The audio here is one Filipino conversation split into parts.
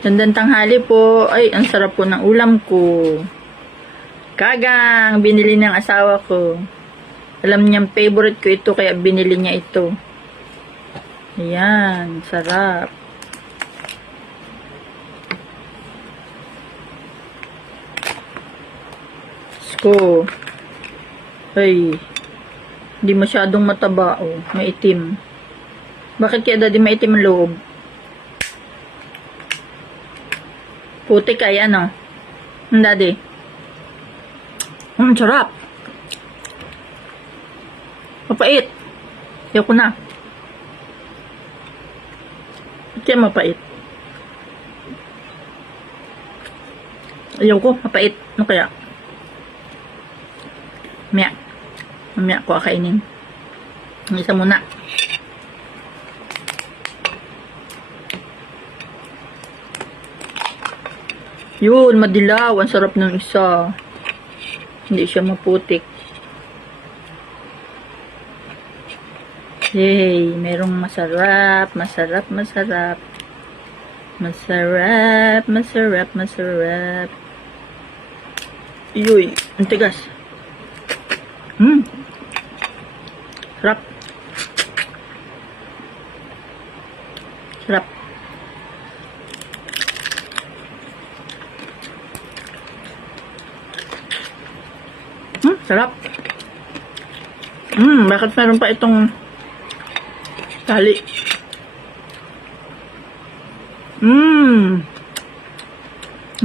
Gandang tanghali po. Ay, ang sarap po ng ulam ko. Kagang, binili ng asawa ko. Alam niyang favorite ko ito, kaya binili niya ito. Ayan, sarap. Sko. Ay, hindi masyadong mataba, oh. Maitim. Bakit kaya daddy maitim ang loob? Putik ay ano? Daddy? Sarap. Mapait. Ayoko na. Kaya mapait. Ayoko, mapait. Ano kaya? Mamaya ko akainin. Ang isa muna. Yun, madilaw. Ang sarap ng isa. Hindi siya maputik. Yay, merong masarap. Masarap. Yuy, ang tigas. Sarap. Sarap. Sarap. Bakit meron pa itong tali? Ang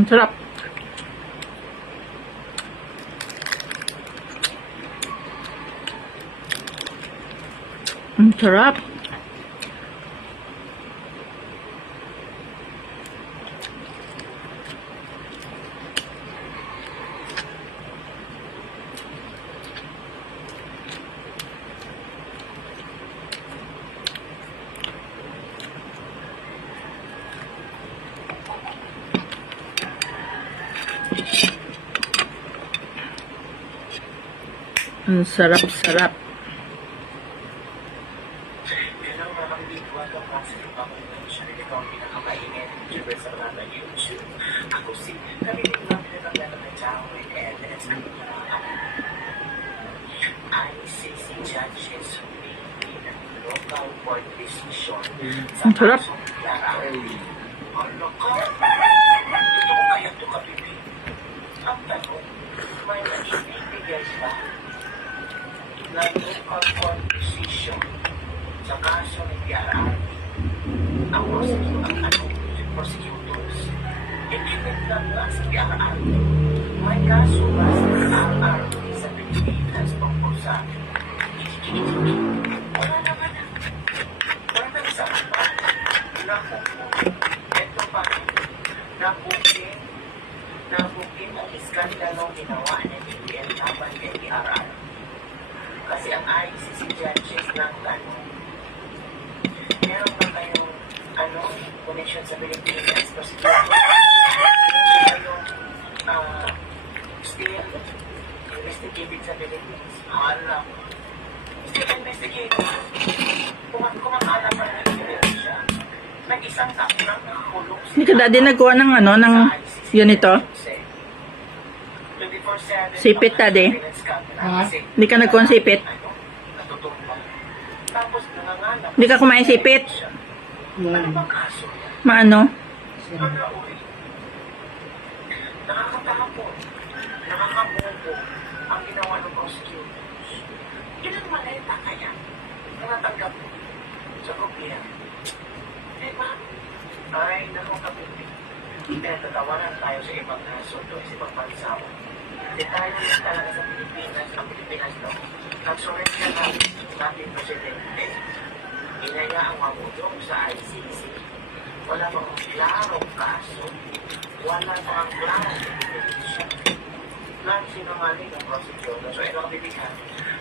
sarap. Ang sarap. Ang sarap-sarap. Hello mga kapatid, welcome back sa ibang channel. Ito ang pinakamainit YouTuber sa mga YouTube. Ako si Karinig Mapilip ang lahat ng tao with evidence ng ICC judges humingi ng local court decision sa Ang sarap. kasong Clara. Ano ka? Ito ko kaya ito kabibi. Ang tanong, may naibibigay ba na local court decision sa kaso ni PRRD? Ang prosecutors, ikinitag ba sa PRRD? May kaso ba sa PRRD sa Pilipinas tungkol sa wala naman na. Wala naman sa apa. Ito pa, nabukin ang iskandalong ginawa ng BBM laban kay PRRD. Kasi ang ICC judges ng meron ba kayong connection sa Pilipinas? Prosecutor? Still investigated sa Pilipinas? Alam. Still investigated. Kumakala pa rin ng siya. Nag-isang taknang nakakulong siya. Hindi ka daddy nagkuha ng ng ganito? Sipit, daddy? Hindi ka nagkuha ng sipit? Hindi ka kumain sipit? Maano? Nakakatapon, nakakabobo ang ginawa ng prosecutors. Ilang maleta kaya na natanggap mo sa gobyerno? Diba? Ay, naku kapitid. Pinatatawanan tayo sa ibang kaso doon sa ibang bansawa. Detalye lang talaga sa Pilipinas, ang Pilipinas doon. Nagsurrender na ating presidente. Inaya ang mamulong sa ICC. Wala pang klarong kaso. Wala pang klarong determination. Lang sinungaling ang prosecutor. So, ito kapibigan.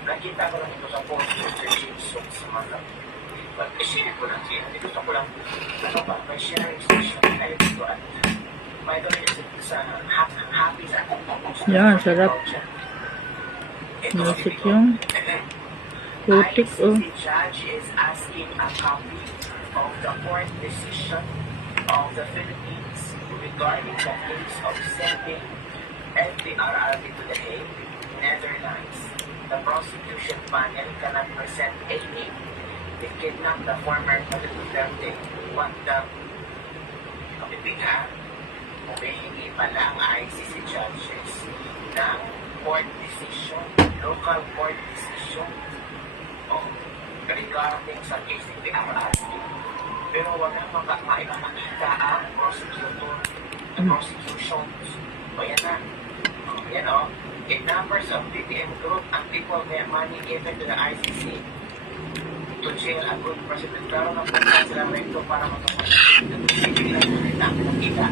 Nakita ko lang ito sa post sa Jameson sa mga. But, i-share ko lang siya. Hindi gusto ko lang, may sharing session. Ay, dito at may doon sa happy sa Yan, sarap. Nasik yung putik, oh. The judge is asking a copy of the court decision of the Philippines regarding the case of sending FBRRB to The Hague, Netherlands. The prosecution panel cannot present any. It kidnapped the former President Duterte. What the kapipigan? Humihingi pala ang ICC judges ng court decision, local court decision, regarding sa case ni PRRD. Pero wala maipapakita ang prosecutions. O yan na. Yan o. Kidnappers of BBM Group ang people may money given to the ICC to jail a good president. Pero napunta sila recto para matungkol. Hindi lang nila ang pinakita.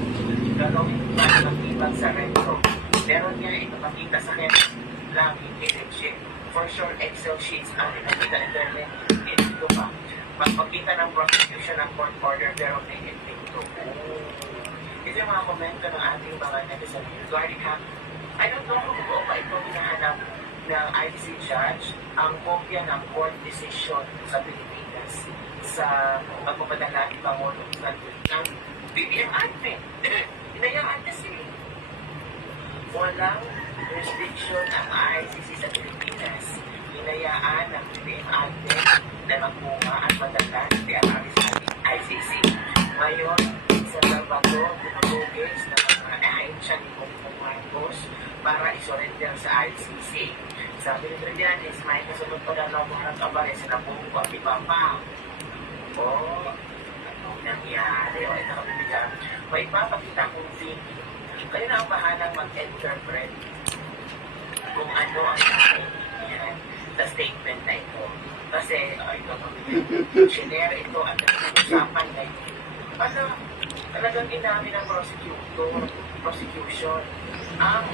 Galawin pa ng ibang sa recto. Meron niya ipapakita sa kanya lang hindi legit. For sure, Excel sheets ang ipakita internet. Ito pa. Magpakita ng prosecution ng court order pero may ito. Ito yung mga komento ng ating mga netizen regarding I don't know kung buo pa ito hinahanap ng ICC judge ang kopya ng court decision sa Pilipinas sa pagpapadala ng Pangulo ng BBM admin. Inayaan kasi walang restriction ang ICC sa Pilipinas. Hinayaan ng BBM admin na magpunga at padala ng ICC. Ngayon, sa Salvador, pinutugis na mga ayon siya ni Bongbong Marcos para isurrender sa ICC. Sabi ni Trillanes, may kasunod pa daw ng mga kabares na buong pag-ibaba. Anong nangyari? O ito kapibigyan. May papakita kong video. Kayo na ang bahalang mag-interpret kung ano ang yan sa statement na ito. Kasi, ito sinare ito at nag-usapan na ito. Talagang inamin ng prosecution ang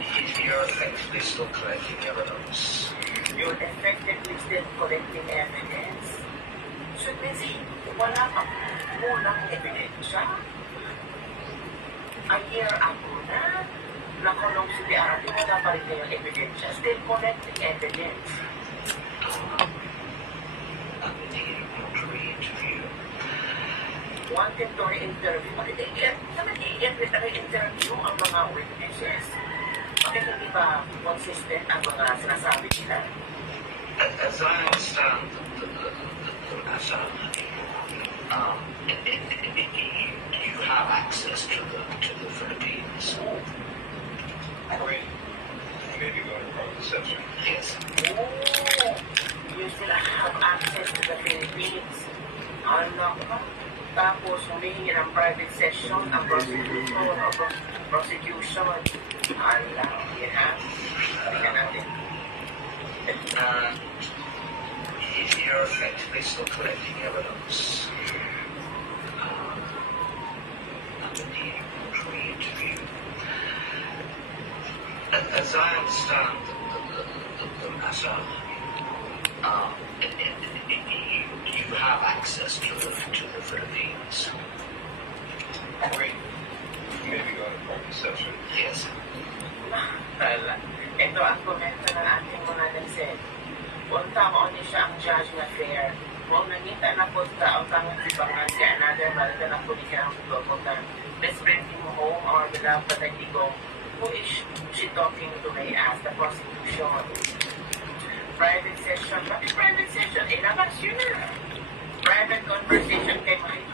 if you're effectively still collecting evidence. You're effectively still collecting evidence. So, means, wala pa munang ebidensya. A year ago na, nakulong si PRRD, wala pa rin kayong ebidensya. Still collecting evidence. Wanted to re-interview. Bakit i-interview ang mga witnesses? Bakit hindi ba consistent ang mga sinasabi nila? As I understand the matter, you have access to the Philippines. Wait, Maybe going to the session. Yes. You still have access to the Philippines. Ano ko? Tapos humihingi ng private session ang prosecution. Hala, yan ha? Tingnan natin. If you're effectively still collecting evidence, the pre-interview. As I understand the matter, you have access to the Philippines. Wait, Maybe going to the session. Yes. hala. Ito ang komento ng ating mga nagsen. Punta mo ni siya ang judge na fair. Kung nangita na punta ang tangang sibangan si another malita na pulikan ang pupunta. Let's bring him home or without patatigong. Who is she talking to, may ask the prosecution. Private session. Bakit private session? Labas yun na. Private conversation kay Mike.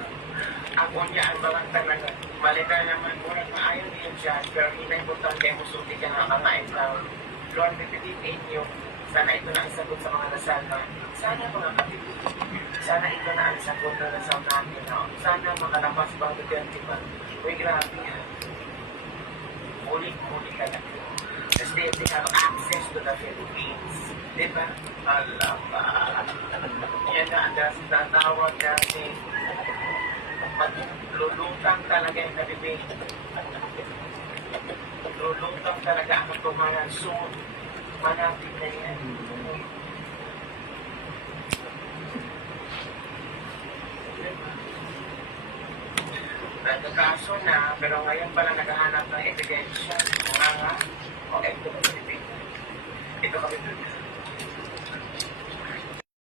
Ako niya ang balang talaga. Malita naman muna na ayaw niya judge, pero importante mo sulti ka na kakain ka. Lord, pipilitin niyo. Sana ito na ang sagot sa mga dasal na. Sana mga kapitid. Sana ito na ang sagot na dasal natin. Sana makalabas ba ito dyan, diba? Uy, grabe yan. Huli ka na. Kasi they have access to the Philippines. Diba? Alam ba? Yan na ang tatawag natin. Lulutang talaga yung nabibig. Lulutang talaga ang tumangan. Soon, manapit na yan. Nagkakaso na, pero ngayon pala naghahanap ng ebidensya. Nga. Okay, ito kami. Ito kami.